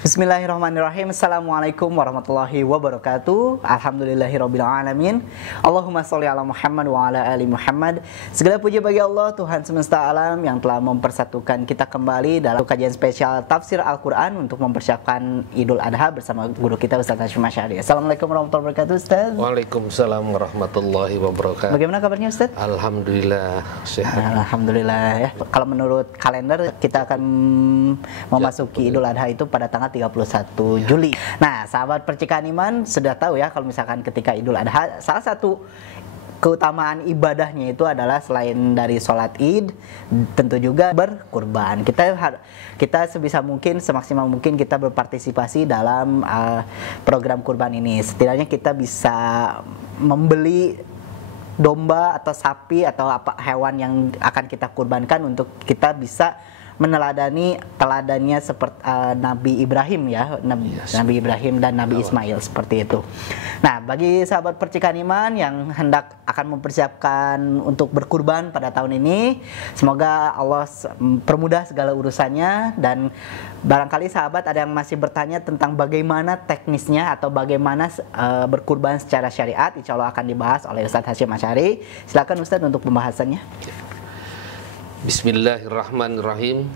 Bismillahirrahmanirrahim. Assalamualaikum warahmatullahi wabarakatuh. Alhamdulillahirabbil alamin. Allahumma sholli ala Muhammad wa ala ali Muhammad. Segala puji bagi Allah, Tuhan semesta alam yang telah mempersatukan kita kembali dalam kajian spesial tafsir Al-Qur'an untuk mempersiapkan Idul Adha bersama guru kita Ustaz Hasyim Asy'ari. Assalamualaikum warahmatullahi wabarakatuh, Ustaz. Waalaikumsalam warahmatullahi wabarakatuh. Bagaimana kabarnya, Ustaz? Alhamdulillah sehat. Alhamdulillah ya. Kalau menurut kalender kita akan memasuki Idul Adha itu pada tanggal 31 Juli. Nah, sahabat percikan iman sudah tahu ya kalau misalkan ketika Idul Adha salah satu keutamaan ibadahnya itu adalah selain dari sholat Id, tentu juga berkurban. Kita sebisa mungkin, semaksimal mungkin kita berpartisipasi dalam program kurban ini. Setidaknya kita bisa membeli domba atau sapi atau apa hewan yang akan kita kurbankan untuk kita bisa meneladani teladannya seperti Nabi Ibrahim ya, Nabi Ibrahim dan Nabi Ismail seperti itu. Nah, bagi sahabat percikan iman yang hendak akan mempersiapkan untuk berkurban pada tahun ini, semoga Allah permudah segala urusannya. Dan barangkali sahabat ada yang masih bertanya tentang bagaimana teknisnya atau bagaimana berkurban secara syariat, insya Allah akan dibahas oleh Ustaz Hasyim Asy'ari. Silakan Ustaz untuk pembahasannya. Bismillahirrahmanirrahim.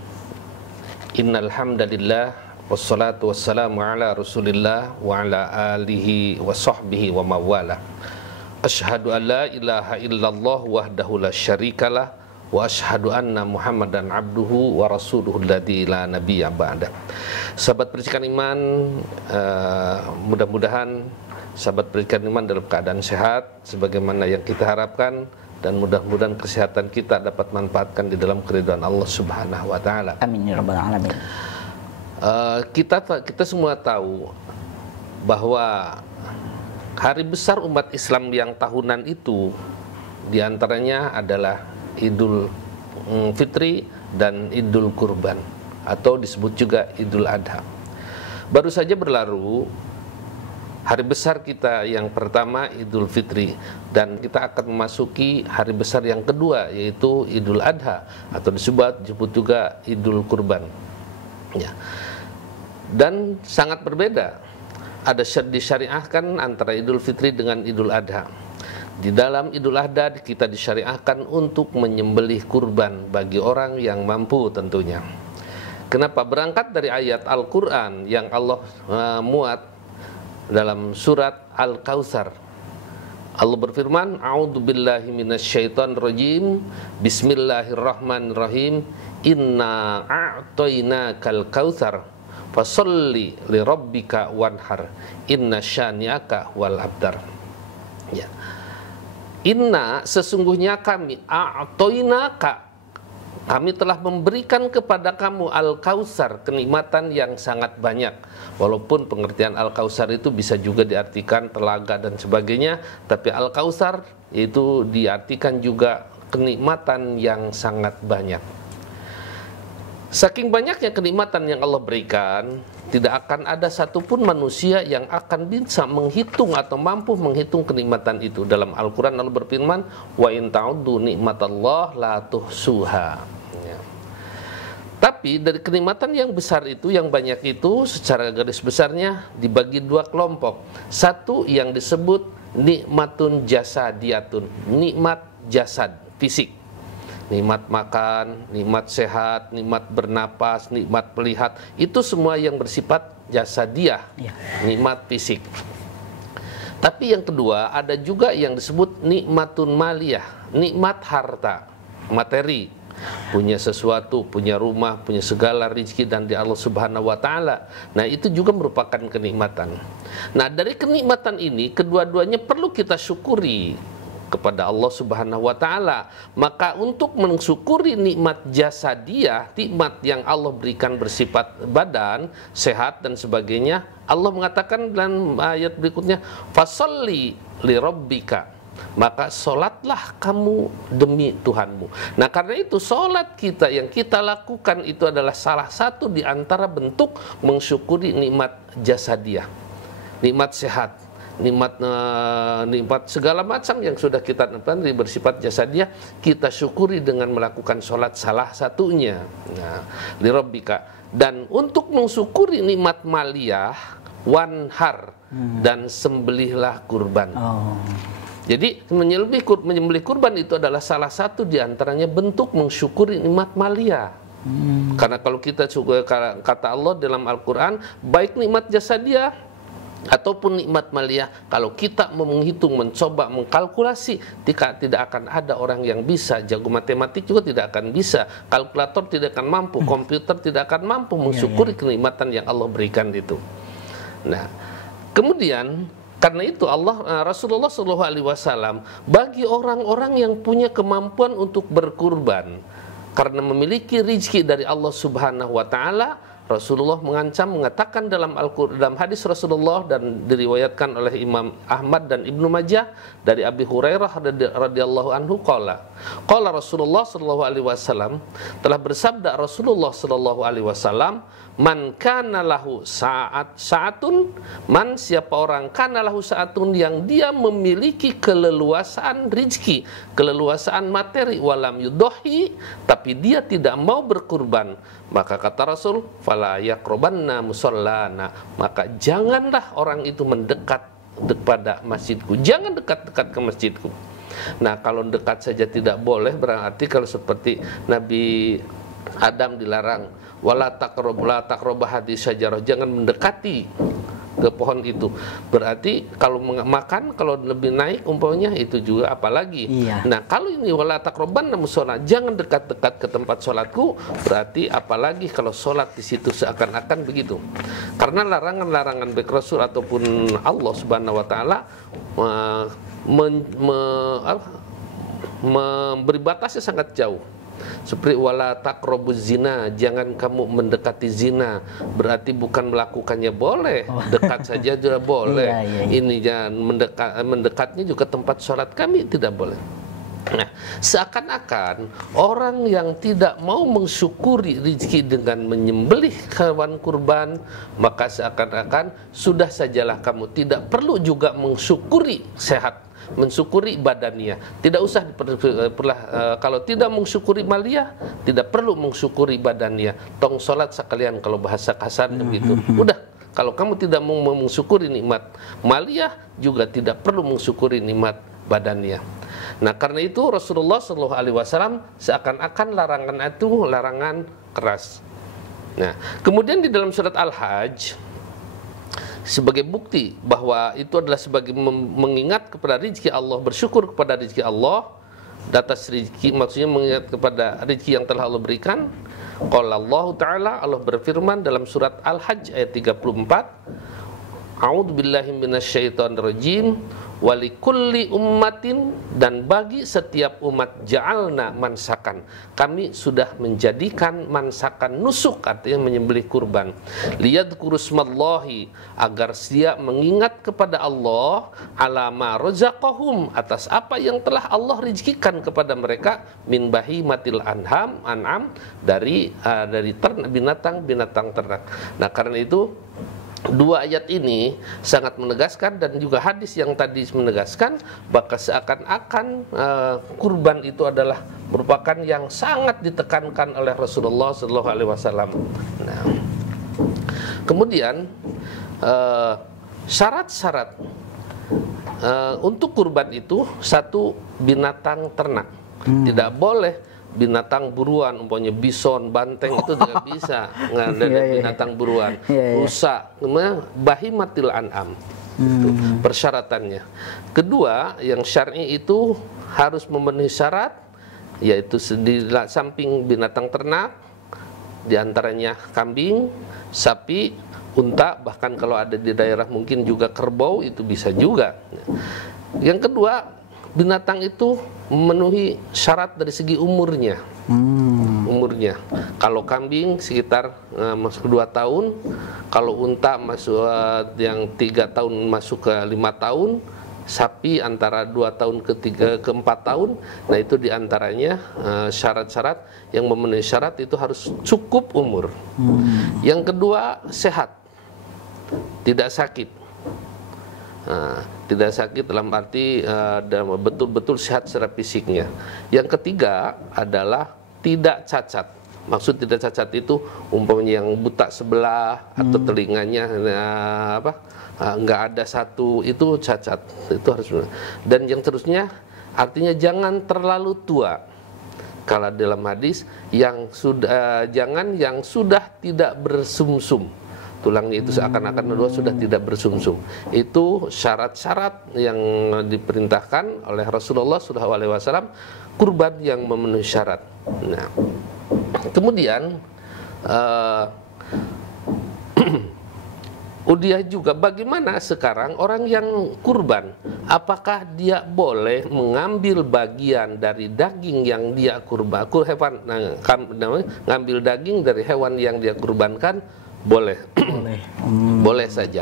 Innal hamdalillah wassalatu wassalamu ala Rasulillah wa ala alihi wa sahbihi wa mawala. Asyhadu an la ilaha illallah wahdahu la syarikalah wa asyhadu anna Muhammadan abduhu wa rasuluhu alladzi la nabiyya ba'da. Sahabat percikan iman, mudah-mudahan sahabat percikan iman dalam keadaan sehat sebagaimana yang kita harapkan, dan mudah-mudahan kesehatan kita dapat manfaatkan di dalam keridhaan Allah Subhanahu wa taala. Amin ya rabbal alamin. Kita semua tahu bahwa hari besar umat Islam yang tahunan itu diantaranya adalah Idul Fitri dan Idul Kurban atau disebut juga Idul Adha. Baru saja berlalu hari besar kita yang pertama Idul Fitri, dan kita akan memasuki hari besar yang kedua yaitu Idul Adha atau disebut juga Idul Kurban ya. Dan sangat berbeda, ada disyariahkan antara Idul Fitri dengan Idul Adha. Di dalam Idul Adha kita disyariahkan untuk menyembelih kurban bagi orang yang mampu tentunya. Kenapa? Berangkat dari ayat Al-Quran yang Allah muat dalam surat Al-Kautsar. Allah berfirman, a'udzubillahi minasyaitonir rajim, bismillahirrahmanirrahim, inna a'tainakal kautsar fasholli lirabbika wanhar inna syani'aka wal abtar. Ya. Inna, sesungguhnya kami, a'tainaka, kami telah memberikan kepada kamu Al-Kautsar, kenikmatan yang sangat banyak. Walaupun pengertian Al-Kautsar itu bisa juga diartikan telaga dan sebagainya, tapi Al-Kautsar itu diartikan juga kenikmatan yang sangat banyak. Saking banyaknya kenikmatan yang Allah berikan, tidak akan ada satupun manusia yang akan bisa menghitung atau mampu menghitung kenikmatan itu. Dalam Al-Quran Allah berfirman, wa in ta'uddu nikmatallah la tuhsuha. Tapi dari kenikmatan yang besar itu, yang banyak itu, secara garis besarnya dibagi dua kelompok. Satu yang disebut nikmatun jasadiyatun, nikmat jasad, fisik. Nikmat makan, nikmat sehat, nikmat bernapas, nikmat melihat, itu semua yang bersifat jasadiyah, nikmat fisik. Tapi yang kedua ada juga yang disebut nikmatun maliyah, nikmat harta, materi. Punya sesuatu, punya rumah, punya segala rezeki dan di Allah Subhanahu wa taala. Nah, itu juga merupakan kenikmatan. Nah, dari kenikmatan ini kedua-duanya perlu kita syukuri kepada Allah Subhanahu wa taala. Maka untuk mensyukuri nikmat jasadiyah, nikmat yang Allah berikan bersifat badan, sehat dan sebagainya, Allah mengatakan dalam ayat berikutnya, fasholli lirabbika, maka sholatlah kamu demi Tuhanmu. Nah, karena itu sholat kita yang kita lakukan itu adalah salah satu di antara bentuk mensyukuri nikmat jasadiyah, nikmat sehat, nikmat segala macam yang sudah kita nikmati bersifat jasadiyah, kita syukuri dengan melakukan sholat salah satunya. Nah, lirabbika, Dan untuk mensyukuri nikmat maliyah, wanhar, dan sembelihlah kurban. Jadi menyembelih kurban itu adalah salah satu di antaranya bentuk mensyukuri nikmat maliyah. Karena kalau kita juga kata Allah dalam Al-Quran, baik nikmat jasadiah ataupun nikmat maliyah, kalau kita menghitung, mencoba, mengkalkulasi, tidak akan ada orang yang bisa. Jago matematik juga tidak akan bisa, kalkulator tidak akan mampu, komputer tidak akan mampu mensyukuri kenikmatan yang Allah berikan itu. Nah, kemudian karena itu Rasulullah SAW bagi orang-orang yang punya kemampuan untuk berkurban karena memiliki rizki dari Allah Subhanahu wa Ta'ala, Rasulullah mengatakan dalam hadis Rasulullah dan diriwayatkan oleh Imam Ahmad dan Ibnu Majah dari Abi Hurairah radhiyallahu anhu qala Rasulullah sallallahu alaihi wasallam, telah bersabda Rasulullah sallallahu alaihi wasallam, man kana lahu saatun, man siapa orang kana lahu saatun yang dia memiliki keleluasaan rizki, keleluasaan materi, walam yudohi, tapi dia tidak mau berkurban, maka kata Rasul, fala yaqrabanna musallana, maka janganlah orang itu mendekat kepada masjidku, jangan dekat-dekat ke masjidku. Nah, kalau dekat saja tidak boleh, berarti kalau seperti Nabi Adam dilarang, wala taqrabu hadis syajarah, jangan mendekati ke pohon itu. Berarti kalau makan, kalau lebih naik umpamanya itu juga apalagi. Nah, kalau ini wala taqrabanna musalla, jangan dekat-dekat ke tempat sholatku, berarti apalagi kalau sholat di situ seakan-akan begitu. Karena larangan-larangan baik Rasul ataupun Allah Subhanahu wa Ta'ala memberi batasnya sangat jauh. Seperti wala taqrabuz zina, jangan kamu mendekati zina, berarti bukan melakukannya boleh, dekat saja sudah boleh. Ini jangan mendekatnya juga tempat sholat kami tidak boleh. Nah, seakan-akan orang yang tidak mau mensyukuri rezeki dengan menyembelih hewan kurban, maka seakan-akan sudah sajalah kamu tidak perlu juga mensyukuri sehat, mensyukuri badannya. Tidak usah kalau tidak mensyukuri maliyah, tidak perlu mensyukuri badannya. Tong sholat sekalian kalau bahasa kasarnya begitu. Udah, kalau kamu tidak mau mensyukuri nikmat maliyah, juga tidak perlu mensyukuri nikmat badannya. Nah, karena itu Rasulullah SAW seakan-akan larangan itu larangan keras. Nah, kemudian di dalam surat Al-Hajj, sebagai bukti bahwa itu adalah sebagai mengingat kepada rezeki Allah, bersyukur kepada rezeki Allah atas rezeki, maksudnya mengingat kepada rezeki yang telah Allah berikan. Qala Allah Ta'ala, Allah berfirman dalam surat Al-Hajj ayat 34, A'udzubillahi minasyaitonirrajim, walikulli ummatin, dan bagi setiap umat ja'alna mansakan, kami sudah menjadikan mansakan nusuk, artinya menyembelih kurban, liyadhkuru smallahi, agar dia mengingat kepada Allah, alama razaqahum, atas apa yang telah Allah rezekikan kepada mereka, min bahimatil an'am, dari binatang-binatang ternak. Nah, karena itu dua ayat ini sangat menegaskan, dan juga hadis yang tadi menegaskan bahwa seakan-akan kurban itu adalah merupakan yang sangat ditekankan oleh Rasulullah SAW. Nah, kemudian syarat-syarat untuk kurban itu, satu, binatang ternak. Tidak boleh binatang buruan, umpamanya bison, banteng, itu tidak bisa, nggak ada binatang buruan, rusak. Kemudian bahimatil an'am, itu persyaratannya. Kedua, yang syar'i itu harus memenuhi syarat, yaitu di samping binatang ternak, diantaranya kambing, sapi, unta, bahkan kalau ada di daerah mungkin juga kerbau, itu bisa juga. Yang kedua, binatang itu memenuhi syarat dari segi umurnya. Umurnya, kalau kambing sekitar masuk 2 tahun, kalau unta masuk yang 3 tahun masuk ke 5 tahun, sapi antara 2 tahun ke 4 tahun. Nah, itu diantaranya syarat-syarat yang memenuhi syarat itu harus cukup umur. Yang kedua, sehat, tidak sakit. Tidak sakit dalam arti betul-betul sehat secara fisiknya. Yang ketiga adalah tidak cacat. Maksud tidak cacat itu umpamanya yang buta sebelah atau telinganya nggak ada satu, itu cacat, itu harus. Dan yang terusnya artinya jangan terlalu tua. Kalau dalam hadis yang sudah jangan yang sudah tidak bersumsum, tulangnya itu seakan-akan sudah tidak bersumsum. Itu syarat-syarat yang diperintahkan oleh Rasulullah SAW, kurban yang memenuhi syarat. Nah, kemudian Udiah juga, bagaimana sekarang orang yang kurban, apakah dia boleh mengambil bagian dari daging yang dia kurban, ngambil daging dari hewan yang dia kurbankan? Boleh. Boleh saja.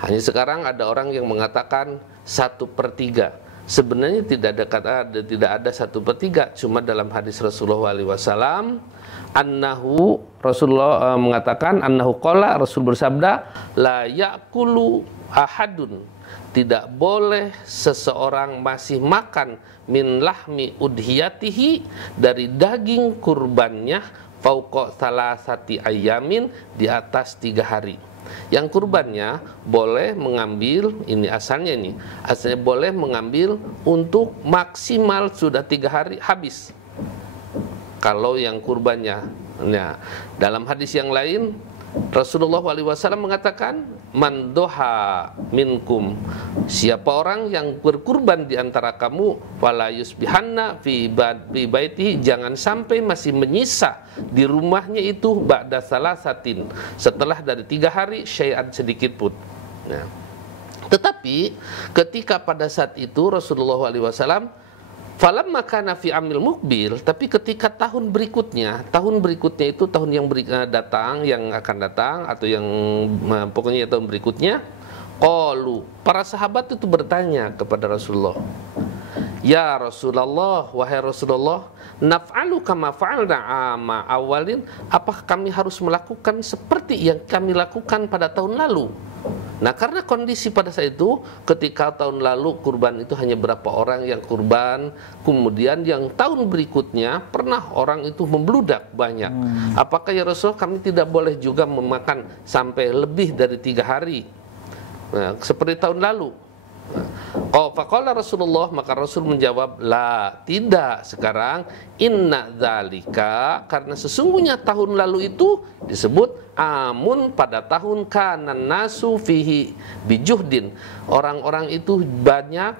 Hanya sekarang ada orang yang mengatakan 1/3. Sebenarnya tidak ada 1/3, cuma dalam hadis Rasulullah SAW Rasulullah mengatakan Rasul bersabda, la yakulu ahadun, tidak boleh seseorang masih makan min lahmi udhiyatihi, dari daging kurbannya, fauqa salasati ayamin, di atas 3 hari. Yang kurbannya boleh mengambil, ini asalnya boleh mengambil untuk maksimal sudah 3 hari habis. Kalau yang kurbannya, nah, dalam hadis yang lain Rasulullah SAW mengatakan, man doha minkum, siapa orang yang berkurban di antara kamu, fala yusbihanna fi baitihi, jangan sampai masih menyisa di rumahnya itu ba'da salasatin, setelah dari 3 hari, syai'an sedikit pun. Nah, tetapi ketika pada saat itu Rasulullah SAW falamma kana fi amil mukbil, tapi ketika tahun berikutnya itu tahun yang akan datang atau yang pokoknya tahun berikutnya, qalu, para sahabat itu bertanya kepada Rasulullah, ya Rasulullah, wahai Rasulullah, naf'alu kama fa'alna ama awalin, apakah kami harus melakukan seperti yang kami lakukan pada tahun lalu? Nah, karena kondisi pada saat itu, ketika tahun lalu kurban itu hanya berapa orang yang kurban, kemudian yang tahun berikutnya pernah orang itu membludak banyak. Apakah ya Rasul, kami tidak boleh juga memakan sampai lebih dari 3 hari, nah, seperti tahun lalu? Oh, faqala Rasulullah, maka Rasul menjawab, la, tidak sekarang, inna dzalika, karena sesungguhnya tahun lalu itu disebut amun, pada tahun kanan nasu fihi bijuhdin, orang-orang itu banyak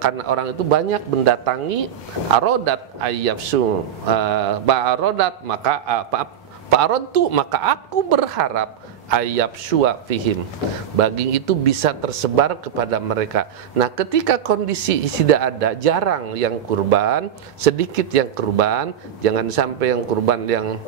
karena orang itu banyak mendatangi arodat ayyafsu ba'arodat, maka fa'aradtu, maka aku berharap ayyafsua fihim, daging itu bisa tersebar kepada mereka. Nah, ketika kondisi tidak ada, jarang yang kurban, sedikit yang kurban, jangan sampai yang kurban yang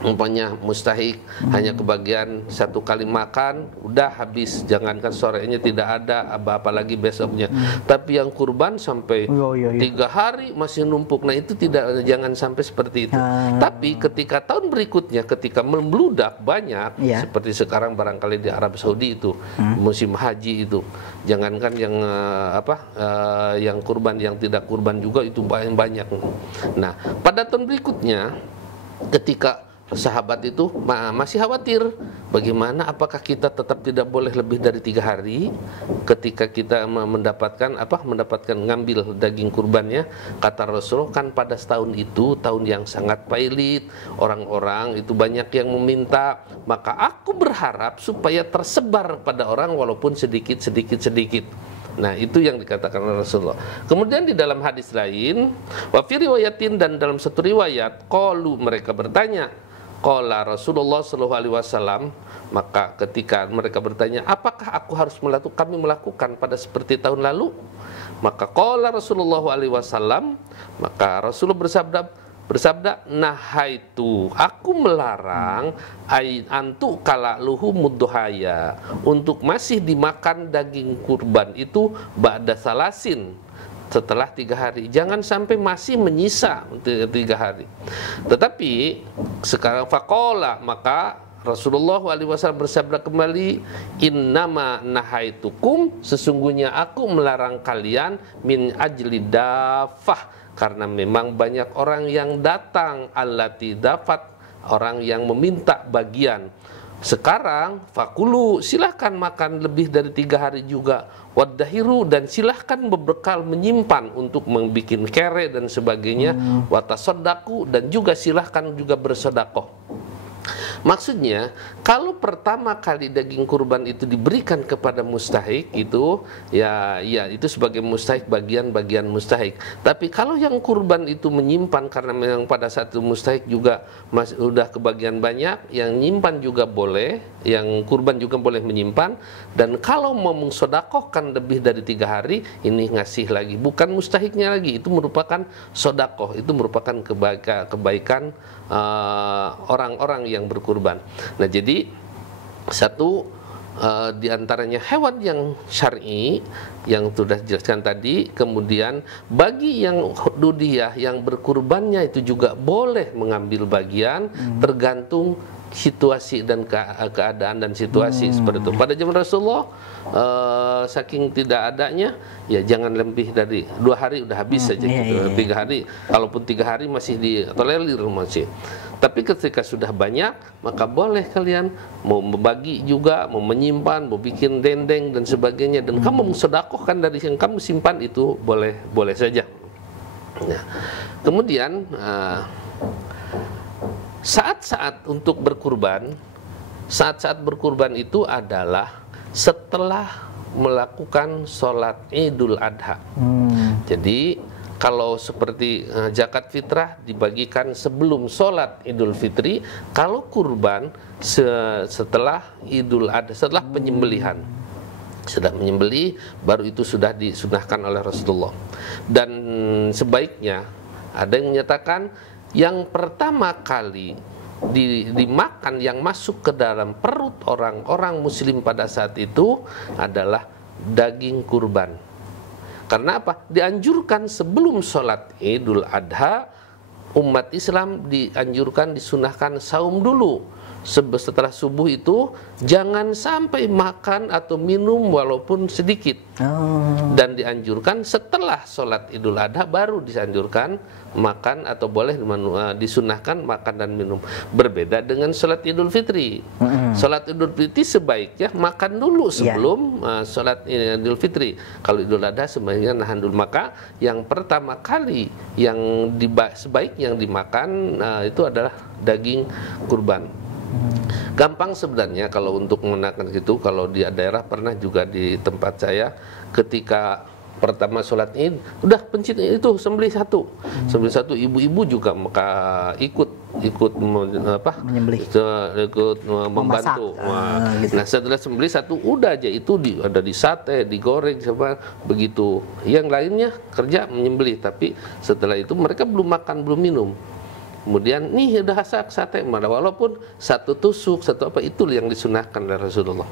umpamanya mustahik, hanya kebagian 1 kali makan udah habis, jangankan sorenya tidak ada, apalagi besoknya. Tapi yang kurban sampai 3 hari masih numpuk. Nah, itu jangan sampai seperti itu. Tapi ketika tahun berikutnya, ketika membludak banyak, seperti sekarang barangkali di Arab Saudi itu musim haji itu, jangankan yang yang kurban, yang tidak kurban juga itu banyak. Nah, pada tahun berikutnya ketika sahabat itu masih khawatir, bagaimana, apakah kita tetap tidak boleh lebih dari 3 hari ketika kita mendapatkan ngambil daging kurbannya? Kata Rasul, kan pada setahun itu tahun yang sangat pailit, orang-orang itu banyak yang meminta, maka aku berharap supaya tersebar pada orang walaupun sedikit. Nah, itu yang dikatakan oleh Rasulullah. Kemudian di dalam hadis lain, wa fi riwayatin, dan dalam satu riwayat, qalu, mereka bertanya, qala Rasulullah SAW, maka ketika mereka bertanya, apakah kami melakukan pada seperti tahun lalu? Maka qala Rasulullah SAW, maka Rasulullah bersabda, nahaitu, aku melarang antu kala luhu mudhaya, untuk masih dimakan daging kurban itu ba'da salasin, setelah 3 hari, jangan sampai masih menyisa 3 hari. Tetapi sekarang faqala, maka Rasulullah SAW bersabda kembali, innama nahaitukum, sesungguhnya aku melarang kalian min ajli dafah, karena memang banyak orang yang datang, allati dafat, orang yang meminta bagian. Sekarang fakulu, silahkan makan lebih dari 3 hari juga. Wadahiru, dan silahkan berbekal menyimpan untuk membuat kere dan sebagainya. Watasodaku, dan juga silahkan juga bersodakoh. Maksudnya, kalau pertama kali daging kurban itu diberikan kepada mustahik itu, ya itu sebagai mustahik, bagian-bagian mustahik. Tapi kalau yang kurban itu menyimpan, karena memang pada saat itu mustahik juga masih udah kebagian banyak, yang nyimpan juga boleh, yang kurban juga boleh menyimpan. Dan kalau mau mengsodakohkan lebih dari 3 hari, ini ngasih lagi, bukan mustahiknya lagi, itu merupakan sodakoh, itu merupakan kebaikan orang-orang yang berkurban. Nah, jadi satu di antaranya hewan yang syar'i yang sudah dijelaskan tadi. Kemudian bagi yang hududiyah, yang berkurbannya itu juga boleh mengambil bagian tergantung situasi dan keadaan dan situasi seperti itu. Pada zaman Rasulullah saking tidak adanya, ya jangan lebih dari 2 hari udah habis saja gitu. 3 hari, kalaupun 3 hari masih ditolerir masih. Tapi ketika sudah banyak, maka boleh kalian mau membagi juga, mau menyimpan, mau bikin dendeng dan sebagainya, dan kamu mensedekahkan dari yang kamu simpan itu boleh saja. Nah, kemudian saat-saat untuk berkurban, saat-saat berkurban itu adalah setelah melakukan sholat Idul Adha. Jadi kalau seperti zakat fitrah dibagikan sebelum sholat Idul Fitri, kalau kurban setelah Idul Adha, setelah penyembelihan. Sudah menyembelih, baru itu sudah disunahkan oleh Rasulullah. Dan sebaiknya, ada yang menyatakan yang pertama kali dimakan, yang masuk ke dalam perut orang-orang muslim pada saat itu adalah daging kurban. Karena apa? Dianjurkan sebelum sholat Idul Adha, umat Islam dianjurkan, disunahkan saum dulu. Setelah subuh itu jangan sampai makan atau minum walaupun sedikit. Dan dianjurkan setelah sholat Idul Adha baru dianjurkan makan atau boleh disunahkan makan dan minum. Berbeda dengan sholat Idul Fitri. Sholat Idul Fitri sebaiknya makan dulu sebelum sholat Idul Fitri. Kalau Idul Adha sebaiknya nahan dulu. Maka yang pertama kali yang sebaiknya yang dimakan itu adalah daging kurban. Gampang sebenarnya kalau untuk memenangkan itu. Kalau di daerah pernah juga di tempat saya, ketika pertama sholat Id, udah pencit itu sembelih satu, ibu-ibu juga maka ikut menyembelih, ikut membantu. Gitu. Nah, setelah sembelih satu, udah aja itu ada di sate, digoreng sama begitu. Yang lainnya kerja menyembelih, tapi setelah itu mereka belum makan, belum minum. Kemudian nih udah sate, walaupun satu tusuk, satu apa, itu yang disunahkan oleh Rasulullah.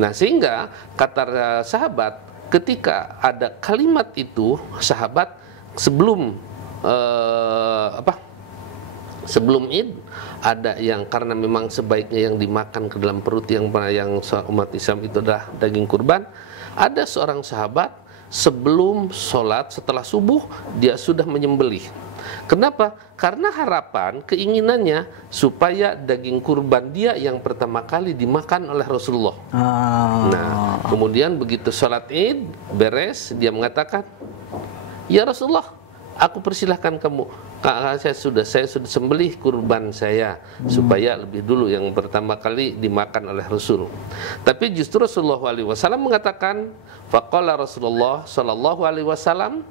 Nah, sehingga kata sahabat, ketika ada kalimat itu, sahabat sebelum sebelum Id, ada yang karena memang sebaiknya yang dimakan ke dalam perut yang umat Islam itu adalah daging kurban. Ada seorang sahabat sebelum sholat, setelah subuh dia sudah menyembelih. Kenapa? Karena harapan, keinginannya supaya daging kurban dia yang pertama kali dimakan oleh Rasulullah. Nah, kemudian begitu sholat Id beres, dia mengatakan, ya Rasulullah, aku persilahkan kamu. Saya sudah sembelih kurban saya supaya lebih dulu yang pertama kali dimakan oleh Rasul. Tapi justru Rasulullah SAW mengatakan, faqala Rasulullah SAW,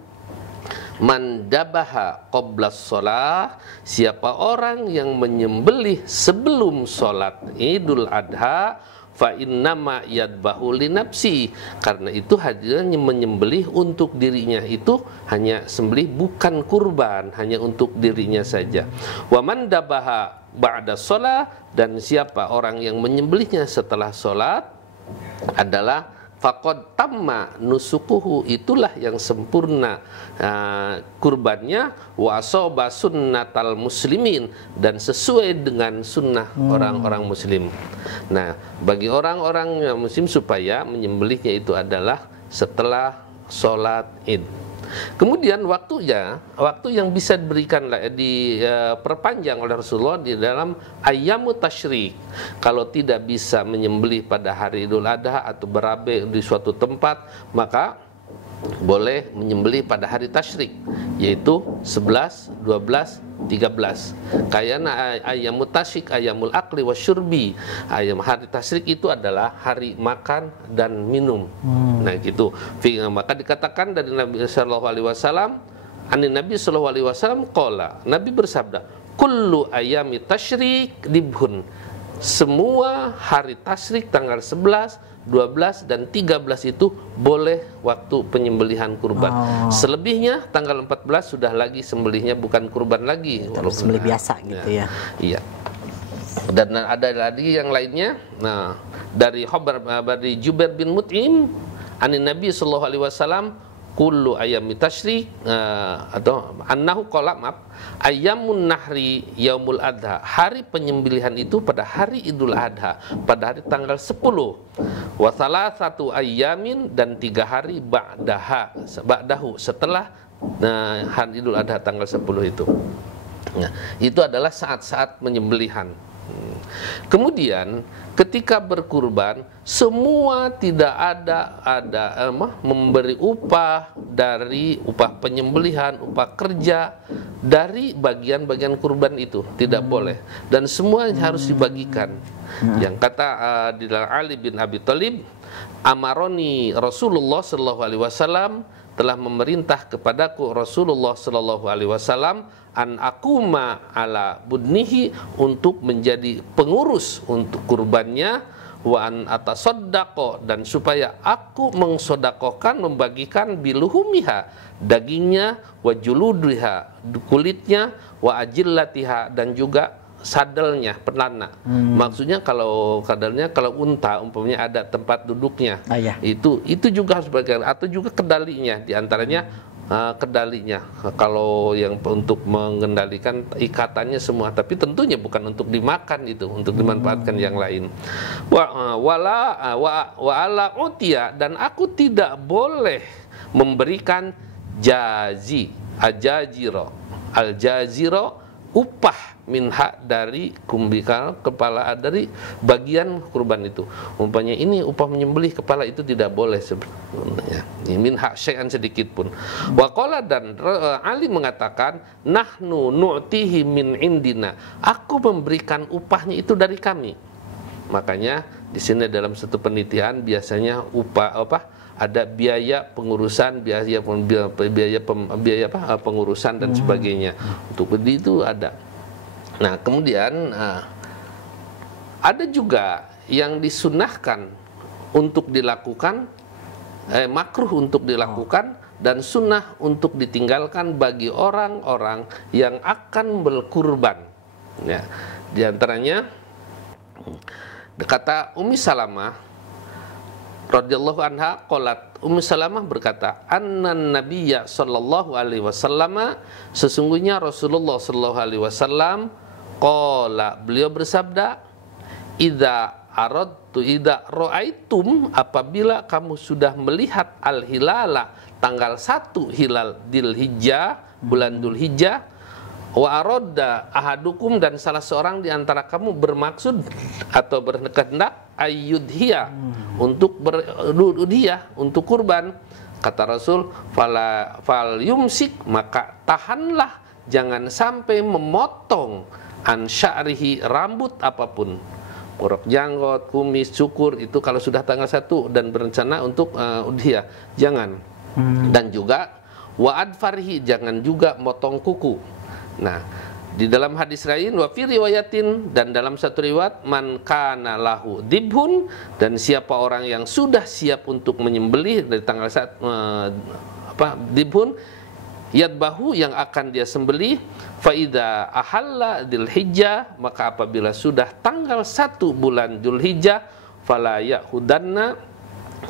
man dabaha qablas sholah, siapa orang yang menyembelih sebelum sholat Idul Adha, fa innama yadbahu li nafsi, karena itu hanya menyembelih untuk dirinya, itu hanya sembelih bukan kurban, hanya untuk dirinya saja. Wa man dabaha ba'da sholah, dan siapa orang yang menyembelihnya setelah sholat adalah faqad tamma nusukuhu, itulah yang sempurna kurbannya, wa asaba sunnatal muslimin, dan sesuai dengan sunnah orang-orang muslim. Nah, bagi orang-orang muslim supaya menyembelihnya itu adalah setelah sholat Id. Kemudian waktu yang bisa diberikan diperpanjang oleh Rasulullah di dalam ayyamut tasyrik. Kalau tidak bisa menyembelih pada hari Idul Adha atau berabe di suatu tempat, maka boleh menyembelih pada hari tasyrik, yaitu 11, 12, 13. Kayana ayyamut tasyrik, ayyamul akli wasyurbi. Hari tasyrik itu adalah hari makan dan minum. Nah gitu. Maka dikatakan dari Nabi sallallahu alaihi wasallam, Nabi sallallahu alaihi wasallam qala, Nabi bersabda, kullu ayyami tasyrik dibhun. Semua hari tasyrik tanggal 11, 12 dan 13 itu boleh waktu penyembelihan kurban. Selebihnya tanggal 14 sudah lagi sembelihnya bukan kurban lagi. Terus sembelih biasa gitu ya. Iya. Dan ada lagi yang lainnya. Nah, dari Jubair bin Mut'im anin Nabi sallallahu alaihi wasallam kullu ayyami tasyrik atau annahu qala ayyamun nahri yaumul adha. Hari penyembelihan itu pada hari Idul Adha, pada hari tanggal 10. Wa salasatu ayyamin, dan 3 hari ba'dahu setelah hari Idul Adha tanggal 10 itu. Nah, itu adalah saat-saat penyembelihan. Kemudian ketika berkurban, semua tidak ada memberi upah dari upah penyembelihan, upah kerja dari bagian-bagian kurban itu tidak boleh, dan semua harus dibagikan. Yang kata di dalam Ali bin Abi Thalib, amaroni Rasulullah sallallahu alaihi wasallam, telah memerintah kepadaku Rasulullah sallallahu alaihi wasallam an akuma ala budnihi, untuk menjadi pengurus untuk kurbannya, wa an atasaddaqo, dan supaya aku mengsodakohkan, membagikan biluhumiha, dagingnya, wa juludiha, kulitnya, wa ajillatiha, dan juga sadelnya, pelana. Maksudnya kalau sadelnya, kalau unta umpamanya ada tempat duduknya, itu juga harus bagian, atau juga kedalinya, diantaranya kedalinya, kalau yang untuk mengendalikan ikatannya semua, tapi tentunya bukan untuk dimakan, itu untuk dimanfaatkan yang lain. Wa ala utia, dan aku tidak boleh memberikan al-jaziro, upah minha, dari kumbikal kepala, dari bagian kurban itu. Umpamanya ini upah menyembelih kepala, itu tidak boleh sebenarnya. Minha syai'an, sedikit pun. Wa qala, dan Ali mengatakan, nahnu nu'tihi min indina, aku memberikan upahnya itu dari kami. Makanya di sini dalam satu penelitian biasanya upah ada biaya pengurusan, biaya pengurusan dan sebagainya. Untuk itu ada. Nah, kemudian ada juga yang disunahkan untuk dilakukan, makruh untuk dilakukan, dan sunnah untuk ditinggalkan bagi orang-orang yang akan berkurban. Ya, di antaranya kata Ummi Salamah radhiyallahu anha qalat, Ummu Salamah berkata, annan nabiyya sallallahu alaihi wasallam, sesungguhnya Rasulullah sallallahu alaihi wasallam qala, beliau bersabda, idza ra'aitum, apabila kamu sudah melihat al-hilala, tanggal 1 hilal Dzulhijjah, bulan Dzulhijjah, wa aradda ahadukum, dan salah seorang di antara kamu bermaksud atau berkehendak ayyudhiya, untuk berudhiyah, untuk kurban, kata Rasul, fal yumsik, maka tahanlah, jangan sampai memotong an sya'rihi, rambut apapun, porok janggot, kumis, cukur, itu kalau sudah tanggal 1 dan berencana untuk udhiyah, jangan. Dan juga wa adfarhi, jangan juga motong kuku. Nah, di dalam hadis lain, wa fi riwayatin, dan dalam satu riwayat, man kana lahu dibhun, dan siapa orang yang sudah siap untuk menyembelih dari tanggal dibhun, yadbahu, yang akan dia sembelih, fa idza ahalla Dzulhijjah, maka apabila sudah tanggal 1 bulan Dzulhijjah, fala yahudanna,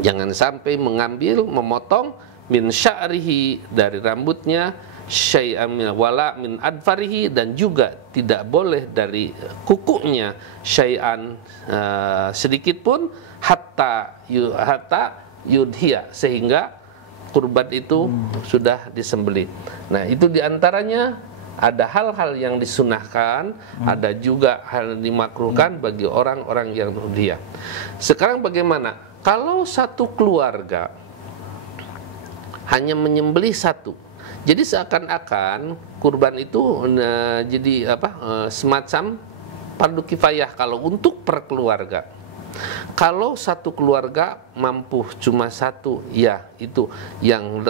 jangan sampai mengambil, memotong, min sya'rihi, dari rambutnya, syai'an wala min adfarihi, dan juga tidak boleh dari kukunya, syai'an, sedikit pun, hatta yudhiya, sehingga kurban itu sudah disembelih. Nah, itu diantaranya ada hal-hal yang disunahkan, ada juga hal yang dimakruhkan bagi orang-orang yang dia. Sekarang bagaimana? Kalau satu keluarga hanya menyembelih satu, jadi seakan-akan kurban itu jadi semacam fardu kifayah kalau untuk per keluarga. Kalau satu keluarga mampu cuma satu, ya itu yang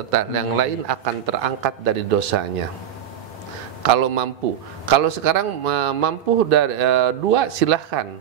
lain akan terangkat dari dosanya. Kalau mampu, kalau sekarang mampu dari dua silahkan.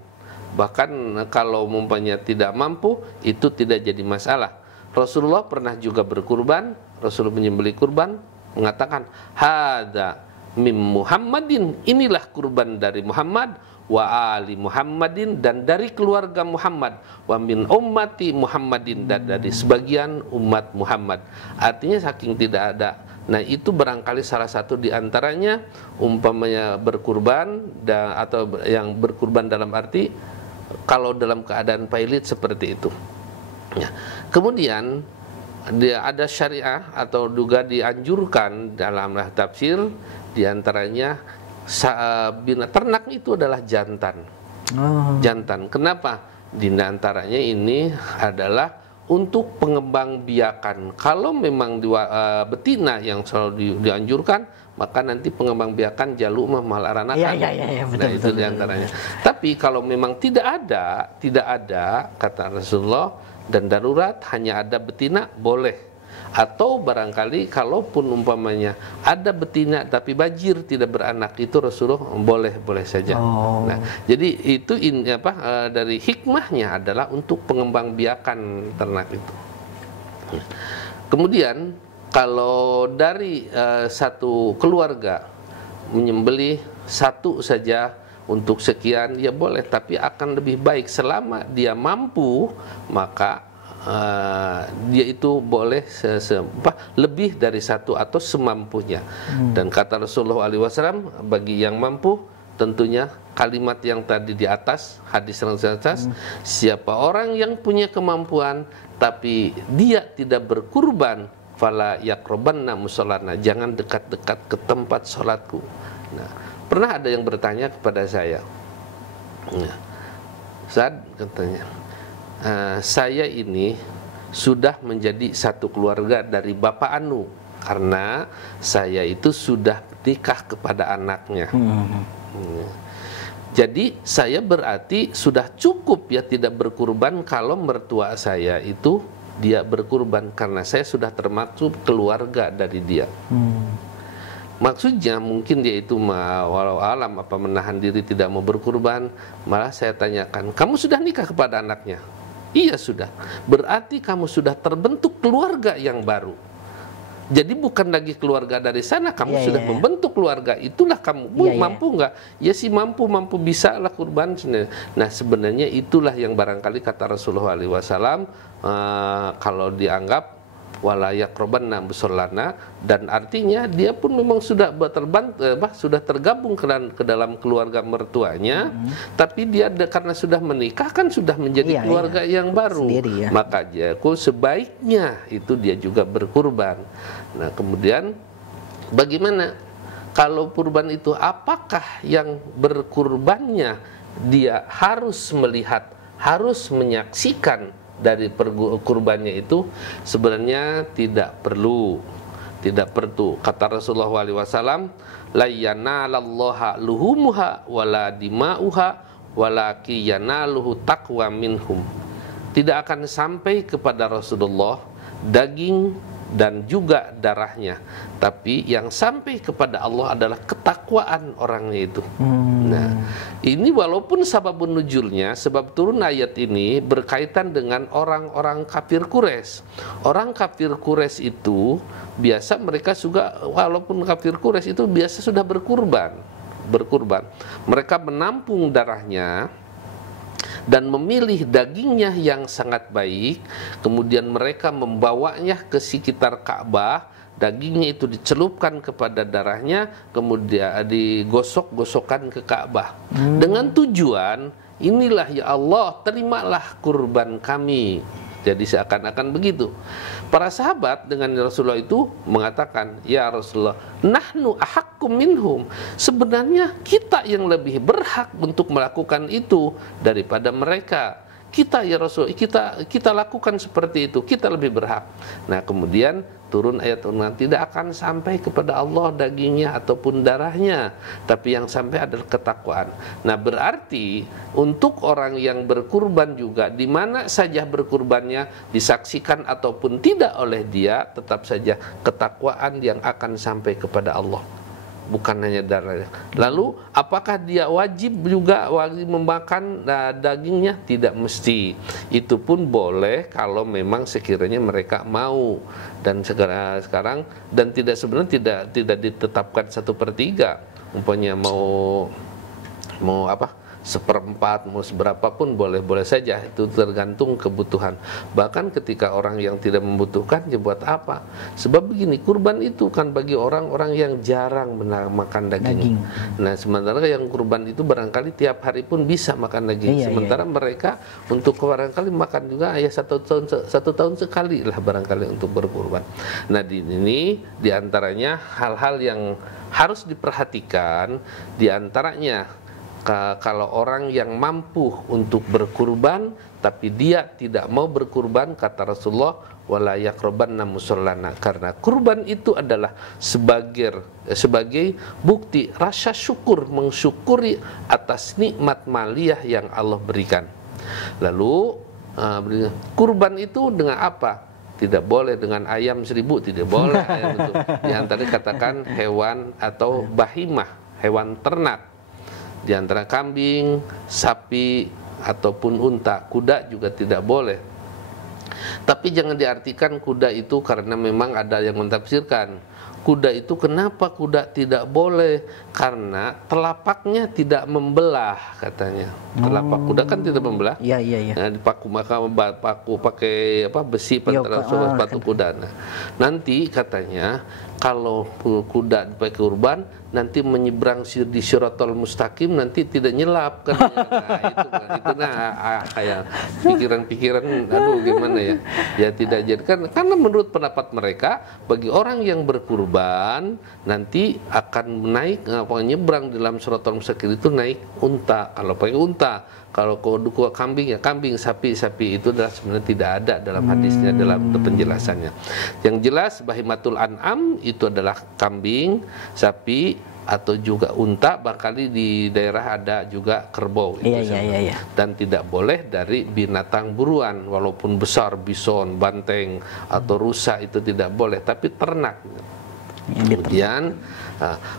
Bahkan kalau umpamanya tidak mampu, itu tidak jadi masalah. Rasulullah pernah juga berkurban, Rasulullah menyembelih kurban, mengatakan, "Hadza mim Muhammadin," inilah kurban dari Muhammad, wa ali Muhammadin, dan dari keluarga Muhammad, wa min ummati Muhammadin, dan dari sebagian umat Muhammad. Artinya saking tidak ada. Nah, itu barangkali salah satu diantaranya umpamanya berkurban atau yang berkurban dalam arti kalau dalam keadaan pailit seperti itu. Ya. Kemudian dia ada syariah atau juga dianjurkan dalam tafsir diantaranya ternak itu adalah jantan. Jantan. Kenapa? Di antaranya ini adalah untuk pengembang biakan. Kalau memang betina yang selalu dianjurkan, maka nanti pengembang biakan jaluk mahal aranakan. Iya, betul, nah, itu diantaranya. Tapi kalau memang tidak ada kata Rasulullah dan darurat hanya ada betina, boleh. Atau barangkali kalaupun umpamanya ada betina tapi bajir tidak beranak, itu Rasulullah boleh saja. Nah, jadi itu dari hikmahnya adalah untuk pengembang biakan ternak itu. Kemudian kalau dari satu keluarga menyembelih satu saja untuk sekian, ya boleh, tapi akan lebih baik selama dia mampu, maka dia itu boleh lebih dari satu atau semampunya. Dan kata Rasulullah SAW, bagi yang mampu tentunya kalimat yang tadi di atas, hadis yang di atas, siapa orang yang punya kemampuan tapi dia tidak berkurban, fala yaqrabanna musallana, jangan dekat-dekat ke tempat sholatku. Nah, pernah ada yang bertanya kepada saya, Ustaz, katanya, saya ini sudah menjadi satu keluarga dari Bapak Anu karena saya itu sudah nikah kepada anaknya. Jadi saya berarti sudah cukup ya tidak berkurban kalau mertua saya itu dia berkurban karena saya sudah termasuk keluarga dari dia. Maksudnya mungkin dia itu walau alam apa menahan diri tidak mau berkurban. Malah saya tanyakan, kamu sudah nikah kepada anaknya? Iya sudah. Berarti kamu sudah terbentuk keluarga yang baru. Jadi bukan lagi keluarga dari sana, kamu sudah membentuk keluarga. Itulah kamu mampu nggak? Ya sih mampu bisa lah kurban. Nah sebenarnya itulah yang barangkali kata Rasulullah SAW, kalau dianggap wala yaqrabanna musallana, dan artinya dia pun memang sudah sudah tergabung ke dalam keluarga mertuanya, tapi dia karena sudah menikah kan sudah menjadi keluarga yang baru. Sendiri, maka sebaiknya itu dia juga berkurban. Nah, kemudian bagaimana kalau kurban itu, apakah yang berkurbannya dia harus melihat, harus menyaksikan dari kurbannya itu? Sebenarnya tidak perlu. Kata Rasulullah SAW, la yanalallaha luhumuha wala dima'uha walaki yanaluhu taqwa minhum. Tidak akan sampai kepada Rasulullah daging dan juga darahnya, tapi yang sampai kepada Allah adalah ketakwaan orangnya itu. Nah, ini walaupun sababun nuzulnya, sebab turun ayat ini berkaitan dengan orang-orang kafir Quraisy. Orang kafir Quraisy itu biasa mereka juga, walaupun kafir Quraisy itu biasa sudah berkurban. Mereka menampung darahnya dan memilih dagingnya yang sangat baik, kemudian mereka membawanya ke sekitar Ka'bah, dagingnya itu dicelupkan kepada darahnya, kemudian digosok-gosokkan ke Ka'bah, dengan tujuan, inilah ya Allah, terimalah kurban kami. Jadi seakan-akan begitu. Para sahabat dengan Rasulullah itu mengatakan, ya Rasulullah, nahnu ahakkum minhum. Sebenarnya kita yang lebih berhak untuk melakukan itu daripada mereka. Kita ya Rasul, kita lakukan seperti itu, kita lebih berhak. Nah kemudian turun ayat turunan, tidak akan sampai kepada Allah dagingnya ataupun darahnya, tapi yang sampai adalah ketakwaan. Nah berarti untuk orang yang berkurban juga, di mana saja berkurbannya disaksikan ataupun tidak oleh dia, tetap saja ketakwaan yang akan sampai kepada Allah, bukan hanya darahnya. Lalu apakah dia wajib memakan dagingnya? Tidak mesti. Itu pun boleh kalau memang sekiranya mereka mau. Dan sekarang dan tidak sebenarnya tidak ditetapkan 1/3. Umpamanya mau apa? 1/4, mau seberapa pun boleh saja, itu tergantung kebutuhan. Bahkan ketika orang yang tidak membutuhkan, ya buat apa? Sebab begini, kurban itu kan bagi orang-orang yang jarang makan daging. Nah sementara yang kurban itu barangkali tiap hari pun bisa makan daging. Sementara mereka untuk barangkali makan juga ya satu tahun sekali lah barangkali untuk berkurban. Nah di ini diantaranya hal-hal yang harus diperhatikan, diantaranya kalau orang yang mampu untuk berkurban tapi dia tidak mau berkurban, kata Rasulullah, wala yaqrabanna musallana, karena kurban itu adalah sebagai bukti rasa syukur, mensyukuri atas nikmat maliyah yang Allah berikan. Lalu kurban itu dengan apa? Tidak boleh dengan ayam 1000, tidak boleh ayam itu. Di antara katakan hewan atau bahimah, hewan ternak. Di antara kambing, sapi, ataupun unta. Kuda juga tidak boleh. Tapi jangan diartikan kuda itu karena memang ada yang mentafsirkan. Kuda itu kenapa kuda tidak boleh? Karena telapaknya tidak membelah katanya. Telapak kuda kan tidak membelah. Iya. Nah, dipaku maka paku pakai besi antara sepatu kuda. Nah, nanti katanya kalau kuda dipakai kurban nanti menyeberang di Siratal Mustaqim nanti tidak nyelap kan. Nah, kayak pikiran-pikiran aduh gimana ya. Ya tidak jadi kan, karena menurut pendapat mereka bagi orang yang berkurban nanti akan naik nyebrang dalam Siratal Mustaqim itu naik unta, kalau pakai unta. Kalau kambing ya kambing, sapi itu adalah sebenarnya tidak ada dalam hadisnya, dalam penjelasannya. Yang jelas bahimatul an'am itu adalah kambing, sapi atau juga unta, barangkali di daerah ada juga kerbau. Iya. Dan tidak boleh dari binatang buruan, walaupun besar, bison, banteng atau rusa itu tidak boleh, tapi ternak. Kemudian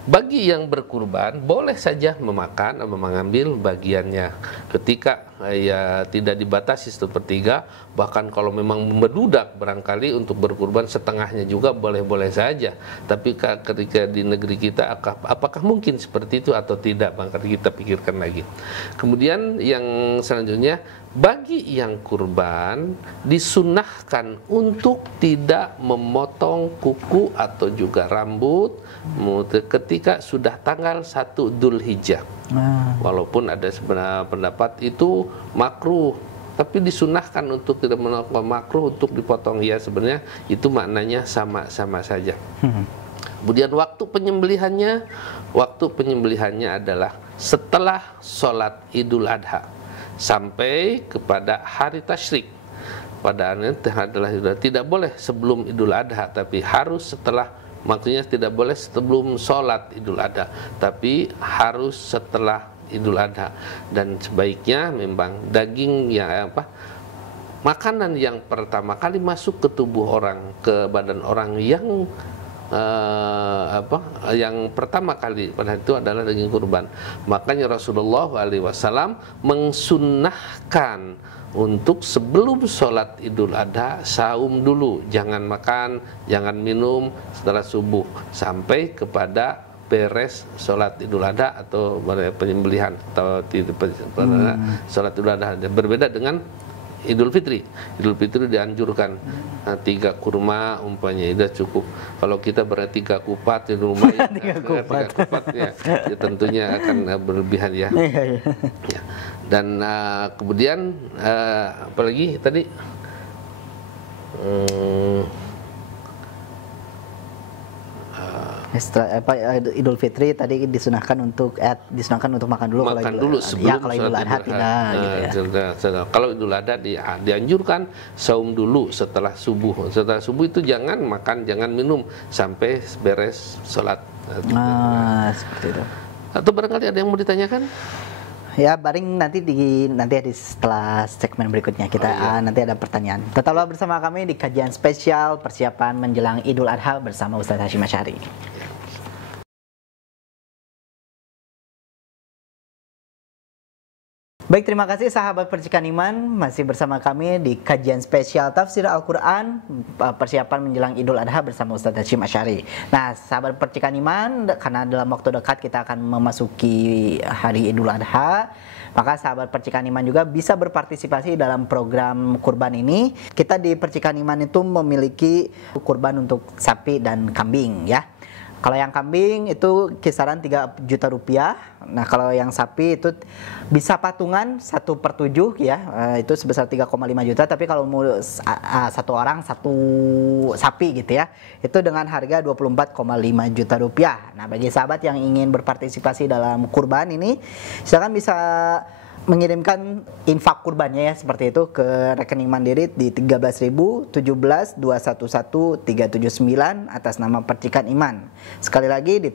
bagi yang berkurban boleh saja memakan atau mengambil bagiannya ketika ya tidak dibatasi 1/3, bahkan kalau memang membeludak barangkali untuk berkurban setengahnya juga boleh-boleh saja. Tapi ketika di negeri kita apakah mungkin seperti itu atau tidak, barangkali kita pikirkan lagi. Kemudian yang selanjutnya, bagi yang kurban disunahkan untuk tidak memotong kuku atau juga rambut ketika sudah tanggal 1 Dzulhijjah. Walaupun ada sebenarnya pendapat itu makruh, tapi disunahkan untuk tidak melakukan makruh untuk dipotong. Ya sebenarnya itu maknanya sama saja. Kemudian waktu penyembelihannya adalah setelah sholat Idul Adha sampai kepada hari tasyrik. Padahalnya adalah tidak boleh sebelum Idul Adha, tapi harus setelah. Maksudnya tidak boleh sebelum sholat Idul Adha, tapi harus setelah Idul Adha. Dan sebaiknya memang daging yang makanan yang pertama kali masuk ke tubuh orang, ke badan orang yang yang pertama kali pada itu adalah daging kurban. Makanya Rasulullah SAW mensunnahkan untuk sebelum sholat Idul Adha saum dulu, jangan makan, jangan minum setelah subuh sampai kepada beres sholat Idul Adha atau penyembelihan atau sholat Idul Adha. Berbeda dengan Idul Fitri. Idul Fitri dianjurkan 3 kurma umpamanya itu cukup. Kalau kita berarti 3 kupat di rumah ya, 3 kupat ya tentunya akan berlebihan ya. Ya. Dan kemudian apalagi tadi Idul Fitri tadi disunahkan untuk makan dulu. Makan dulu sebelum kalau Idul Adha tidak gitu ya. Kalau Idul Adha dianjurkan saum dulu setelah subuh. Setelah subuh itu jangan makan, jangan minum sampai beres sholat. Seperti itu. Atau barangkali ada yang mau ditanyakan? Ya, baring nanti setelah segmen berikutnya kita nanti ada pertanyaan. Tetaplah bersama kami di kajian spesial persiapan menjelang Idul Adha bersama Ustaz Hasyim Asy'ari. Baik, terima kasih sahabat Percikan Iman, masih bersama kami di kajian spesial Tafsir Al-Quran persiapan menjelang Idul Adha bersama Ustaz Hasyim Asy'ari. Nah, sahabat Percikan Iman, karena dalam waktu dekat kita akan memasuki hari Idul Adha, maka sahabat Percikan Iman juga bisa berpartisipasi dalam program kurban ini. Kita di Percikan Iman itu memiliki kurban untuk sapi dan kambing ya. Kalau yang kambing itu kisaran 3 juta rupiah. Nah, kalau yang sapi itu bisa patungan 1/7 ya, itu sebesar 3,5 juta. Tapi kalau mau satu orang satu sapi gitu ya, itu dengan harga 24,5 juta rupiah. Nah, bagi sahabat yang ingin berpartisipasi dalam kurban ini, silakan bisa mengirimkan infak kurbannya ya seperti itu ke rekening Mandiri di 13.017.211.379 atas nama Percikan Iman. Sekali lagi di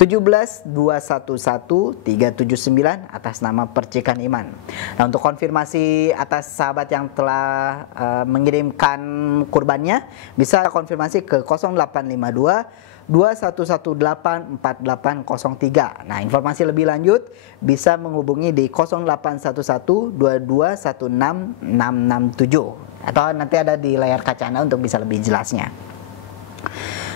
13.017.211.379 atas nama Percikan Iman. Nah, untuk konfirmasi atas sahabat yang telah mengirimkan kurbannya, bisa konfirmasi ke 0852 21184803. Nah, informasi lebih lanjut bisa menghubungi di 081122166667 atau nanti ada di layar kaca Anda untuk bisa lebih jelasnya.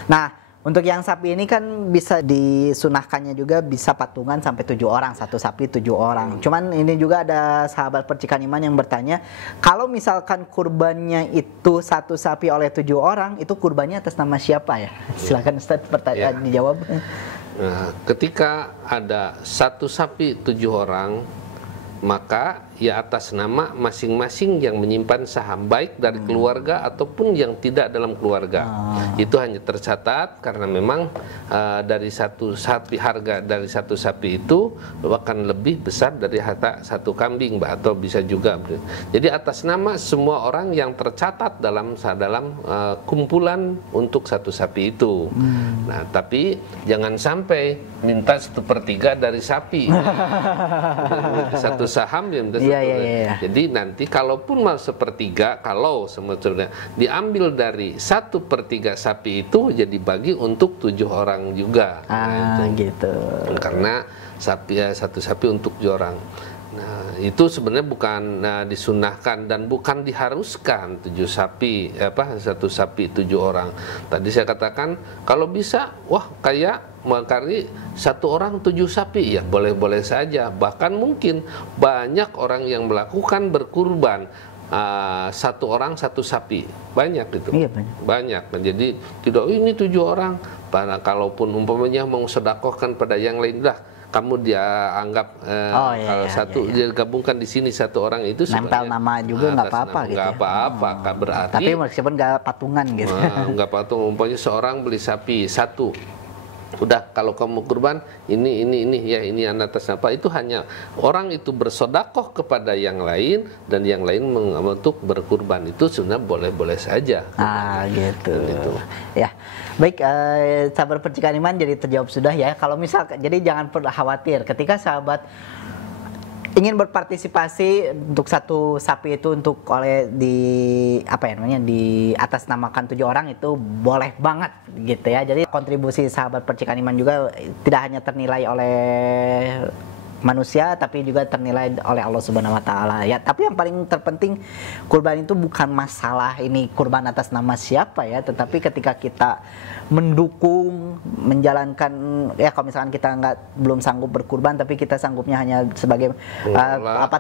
Nah, untuk yang sapi ini kan bisa disunahkannya juga bisa patungan sampai 7 orang, satu sapi 7 orang. Cuman ini juga ada sahabat Percikan Iman yang bertanya, kalau misalkan kurbannya itu satu sapi oleh 7 orang, itu kurbannya atas nama siapa ya? Silakan Ustaz pertanyaan dijawab. Nah, ketika ada satu sapi 7 orang, maka ya atas nama masing-masing yang menyimpan saham, baik dari keluarga ataupun yang tidak dalam keluarga. Itu hanya tercatat karena memang dari satu sapi, harga dari satu sapi itu akan lebih besar dari harta satu kambing, atau bisa juga. Jadi atas nama semua orang yang tercatat dalam kumpulan untuk satu sapi itu. Nah, tapi jangan sampai minta 1/3 dari sapi. Satu saham ya minta Jadi nanti kalaupun mau 1/3, kalau sebetulnya diambil dari 1/3 sapi itu jadi bagi untuk 7 orang juga. Gitu. Karena satu sapi untuk 7 orang. Nah, itu sebenarnya bukan disunahkan dan bukan diharuskan 7 sapi, satu sapi 7 orang. Tadi saya katakan kalau bisa, kayak mengkari 1 orang 7 sapi, ya boleh-boleh saja. Bahkan mungkin banyak orang yang melakukan berkurban 1 orang 1 sapi, banyak gitu. Iya, banyak. Jadi tidak ini 7 orang. Karena kalaupun umpamanya mau sedekahkan pada yang lain, kamu dia anggap kalau dia gabungkan di sini 1 orang itu nempel nama juga nggak apa-apa gitu. Nggak apa-apa, berarti. Tapi meskipun nggak patungan gitu. Nggak patungan, umpamanya seorang beli sapi 1. Udah, kalau kamu kurban ini ini atas apa, itu hanya orang itu bersedekah kepada yang lain dan yang lain untuk berkurban, itu sebenarnya boleh-boleh saja. Gitu. Ya, baik, sahabat Percikan Iman, jadi terjawab sudah ya. Kalau misal, jadi jangan perlu khawatir ketika sahabat ingin berpartisipasi untuk satu sapi itu untuk di atas namakan 7 orang, itu boleh banget gitu ya. Jadi kontribusi sahabat Percikan Iman juga tidak hanya ternilai oleh manusia tapi juga ternilai oleh Allah Subhanahu wa taala ya. Tapi yang paling terpenting, kurban itu bukan masalah ini kurban atas nama siapa ya, tetapi ketika kita mendukung, menjalankan ya, kalau misalkan kita belum sanggup berkurban tapi kita sanggupnya hanya sebagai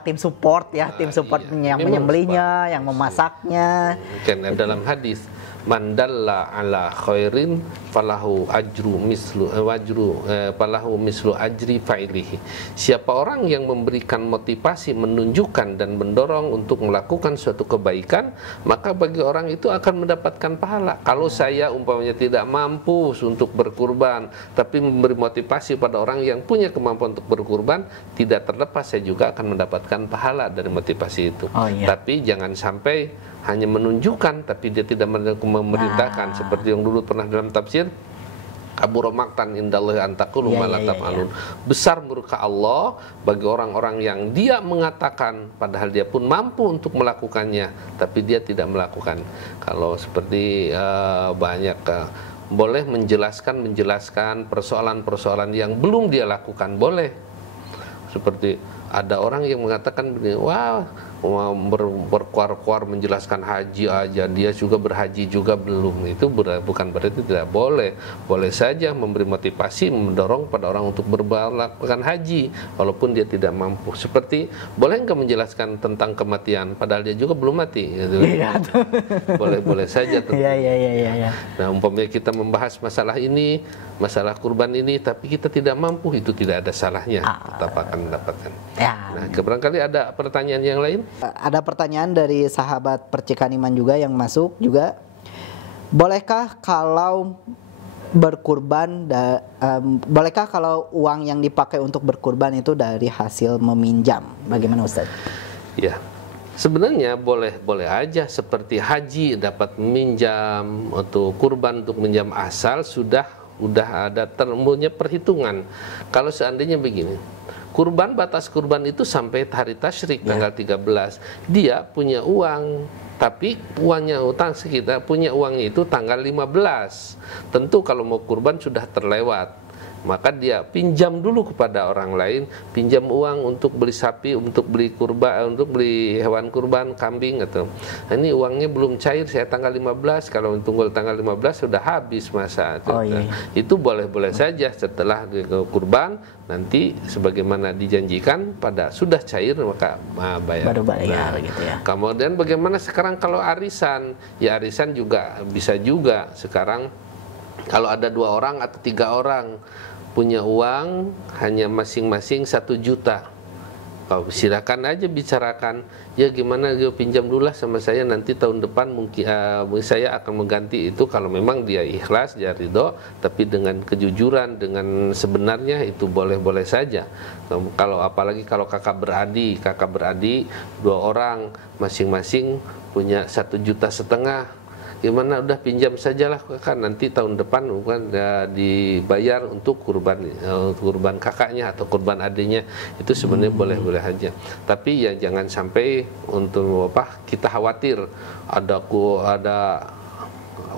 tim support ya, tim support yang menyembelihnya, yang memasaknya. Karena dalam hadis man dalla ala khairin falahu ajru mislu falahu mislu ajri fa'ilihi. Siapa orang yang memberikan motivasi, menunjukkan dan mendorong untuk melakukan suatu kebaikan, maka bagi orang itu akan mendapatkan pahala. Kalau saya umpamanya tidak mampu untuk berkurban, tapi memberi motivasi pada orang yang punya kemampuan untuk berkurban, tidak terlepas saya juga akan mendapatkan pahala dari motivasi itu. Tapi jangan sampai hanya menunjukkan tapi dia tidak memerintahkan, seperti yang dulu pernah dalam tafsir, kabura maqtan indallahi an taqulu ma la taf'alun. Besar murka Allah bagi orang-orang yang dia mengatakan padahal dia pun mampu untuk melakukannya tapi dia tidak melakukan. Kalau seperti banyak boleh menjelaskan persoalan-persoalan yang belum dia lakukan, boleh. Seperti ada orang yang mengatakan begini, wah, berkuar-kuar menjelaskan haji aja, dia juga berhaji juga belum. Itu bukan berarti tidak boleh. Boleh saja memberi motivasi, mendorong pada orang untuk melakukan haji walaupun dia tidak mampu. Seperti boleh nggak menjelaskan tentang kematian padahal dia juga belum mati gitu. Boleh saja Nah, umpamanya kita membahas masalah ini, masalah kurban ini, tapi kita tidak mampu, itu tidak ada salahnya, tetap akan mendapatkan. Nah, barangkali ada pertanyaan yang lain? Ada pertanyaan dari sahabat Percikan Iman juga yang masuk juga. Bolehkah kalau berkurban, bolehkah kalau uang yang dipakai untuk berkurban itu dari hasil meminjam? Bagaimana Ustaz? Ya, sebenarnya boleh aja, seperti haji dapat meminjam atau kurban untuk minjam, asal sudah ada termunya perhitungan. Kalau seandainya begini, kurban, batas kurban itu sampai hari tasyrik tanggal 13. Dia punya uang, tapi uangnya utang sekitar punya uang itu tanggal 15. Tentu kalau mau kurban sudah terlewat, maka dia pinjam dulu kepada orang lain, pinjam uang untuk beli sapi, untuk beli kurban, untuk beli hewan kurban, kambing atau ini uangnya belum cair, saya tanggal 15, kalau tunggu tanggal 15 sudah habis masa. Itu boleh saja setelah kurban nanti sebagaimana dijanjikan pada sudah cair maka bayar. Baru bayar gitu ya. Kemudian bagaimana sekarang kalau arisan? Ya arisan juga bisa juga sekarang. Kalau ada 2 orang atau 3 orang punya uang hanya masing-masing 1 juta, kau silakan aja bicarakan, ya gimana dia pinjam dulu lah sama saya, nanti tahun depan mungkin saya akan mengganti itu, kalau memang dia ikhlas, dia ridho, tapi dengan kejujuran, dengan sebenarnya itu boleh saja. Kalau apalagi kalau kakak beradik 2 orang masing-masing punya 1,5 juta, gimana udah pinjam sajalah kakak, nanti tahun depan bukan dibayar untuk kurban kakaknya atau kurban adiknya. Itu sebenarnya boleh aja. Tapi ya jangan sampai untuk kita khawatir ada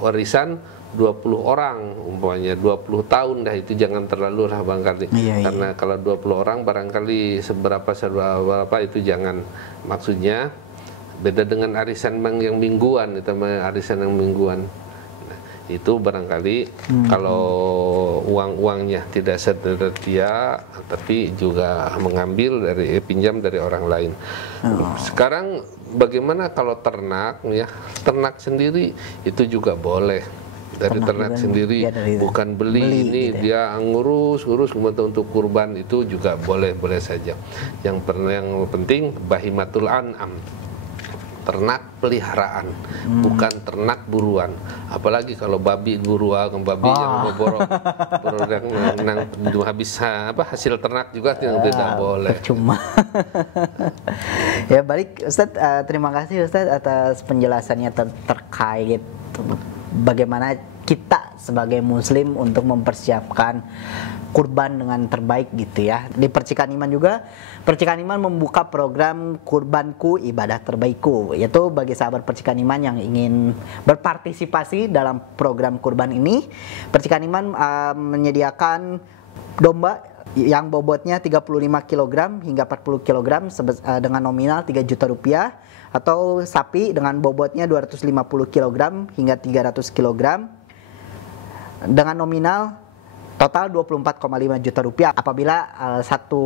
warisan 20 orang umpamanya 20 tahun dah, itu jangan terlalu lah barangkali. Karena kalau 20 orang barangkali seberapa itu jangan, maksudnya beda dengan arisan yang mingguan, itu arisan yang mingguan. Nah, itu barangkali kalau uangnya tidak setia, tapi juga mengambil pinjam dari orang lain. Sekarang bagaimana kalau ternak ya? Ternak sendiri itu juga boleh. Dari ternak sendiri, bukan beli ini gitu dia ngurus untuk kurban, itu juga boleh saja. Yang penting bahimatul an'am, ternak peliharaan, bukan ternak buruan. Apalagi kalau babi buruan, babi yang borok habis hasil ternak juga tidak boleh. Percuma. Ya balik Ustadz, terima kasih Ustadz atas penjelasannya terkait bagaimana kita sebagai muslim untuk mempersiapkan kurban dengan terbaik gitu ya. Di Percikan Iman juga, Percikan Iman membuka program Kurbanku Ibadah Terbaikku, yaitu bagi sahabat Percikan Iman yang ingin berpartisipasi dalam program kurban ini, Percikan Iman menyediakan domba yang bobotnya 35 kg hingga 40 kg dengan nominal 3 juta rupiah, atau sapi dengan bobotnya 250 kg hingga 300 kg dengan nominal total 24,5 juta rupiah apabila satu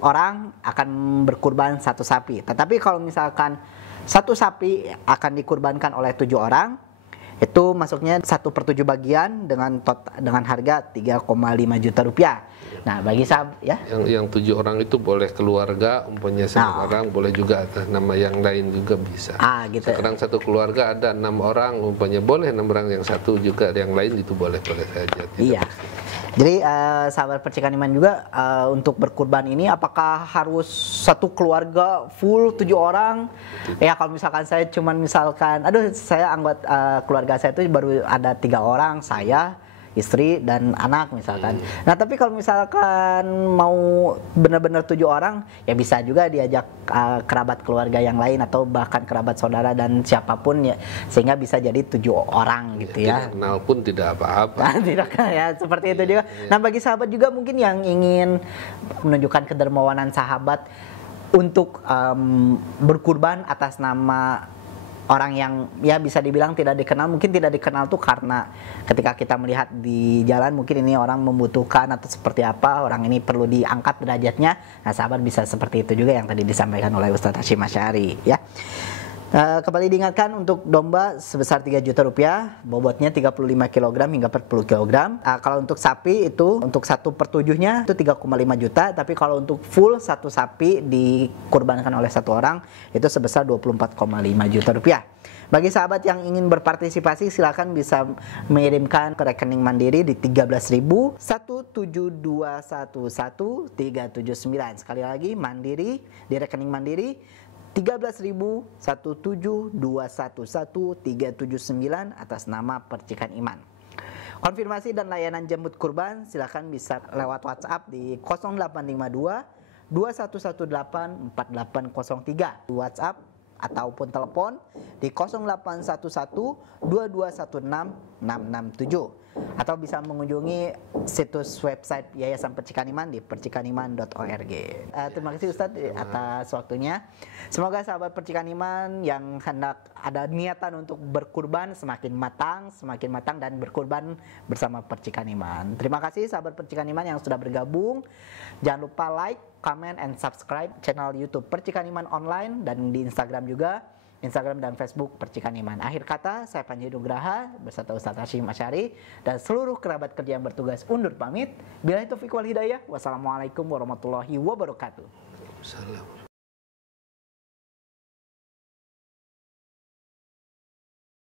orang akan berkurban 1 sapi. Tetapi kalau misalkan 1 sapi akan dikurbankan oleh 7 orang, Itu masuknya 1/7 bagian dengan harga 3,5 juta rupiah. Nah, bagi sahabat ya. Yang 7 orang itu boleh keluarga, umpamanya 1 orang, boleh juga atas nama yang lain juga bisa. Gitu. Sekarang satu keluarga ada 6 orang, umpamanya boleh 6 orang, yang satu juga yang lain itu boleh saja. Iya. Jadi sahabat Percikan Iman juga untuk berkurban ini apakah harus satu keluarga full 7 orang? Ya kalau misalkan saya cuman saya anggota keluarga saya itu baru ada 3 orang, saya, istri dan anak misalkan. Nah tapi kalau misalkan mau benar-benar 7 orang, ya bisa juga diajak kerabat keluarga yang lain atau bahkan kerabat saudara dan siapapun ya, sehingga bisa jadi 7 orang gitu ya. Tidak kenal pun tidak apa-apa. Tidak ya, seperti itu juga. Nah bagi sahabat juga mungkin yang ingin menunjukkan kedermawanan sahabat untuk berkurban atas nama orang yang ya bisa dibilang tidak dikenal. Mungkin tidak dikenal tuh karena ketika kita melihat di jalan mungkin ini orang membutuhkan atau seperti apa, orang ini perlu diangkat derajatnya. Nah sahabat bisa seperti itu juga yang tadi disampaikan oleh Ustadz Hasyim Asy'ari ya. Kembali diingatkan untuk domba sebesar 3 juta rupiah, bobotnya 35 kg hingga 40 kg. Kalau untuk sapi itu untuk 1/7-nya itu 3,5 juta, tapi kalau untuk full satu sapi dikurbankan oleh satu orang itu sebesar 24,5 juta rupiah. Bagi sahabat yang ingin berpartisipasi silakan bisa mengirimkan ke rekening Mandiri di 13.17211.379. Sekali lagi Mandiri di rekening Mandiri 13.17211.379 atas nama Percikan Iman. Konfirmasi dan layanan jemput kurban silakan bisa lewat WhatsApp di 0852 2118 4803 WhatsApp ataupun telepon di 0811 2216 667 atau bisa mengunjungi situs website Yayasan Percikan Iman di percikaniman.org. Terima kasih Ustadz atas waktunya. Semoga sahabat Percikan Iman yang hendak ada niatan untuk berkurban semakin matang dan berkurban bersama Percikan Iman. Terima kasih sahabat Percikan Iman yang sudah bergabung. Jangan lupa like, comment, and subscribe channel YouTube Percikan Iman Online dan di Instagram juga. Instagram dan Facebook Percikan Iman. Akhir kata, saya Panji Nugraha beserta Ustadz Hasyim Asy'ari dan seluruh kerabat kerja yang bertugas undur pamit. Billahi taufiq wal hidayah. Wassalamualaikum warahmatullahi wabarakatuh. Salam.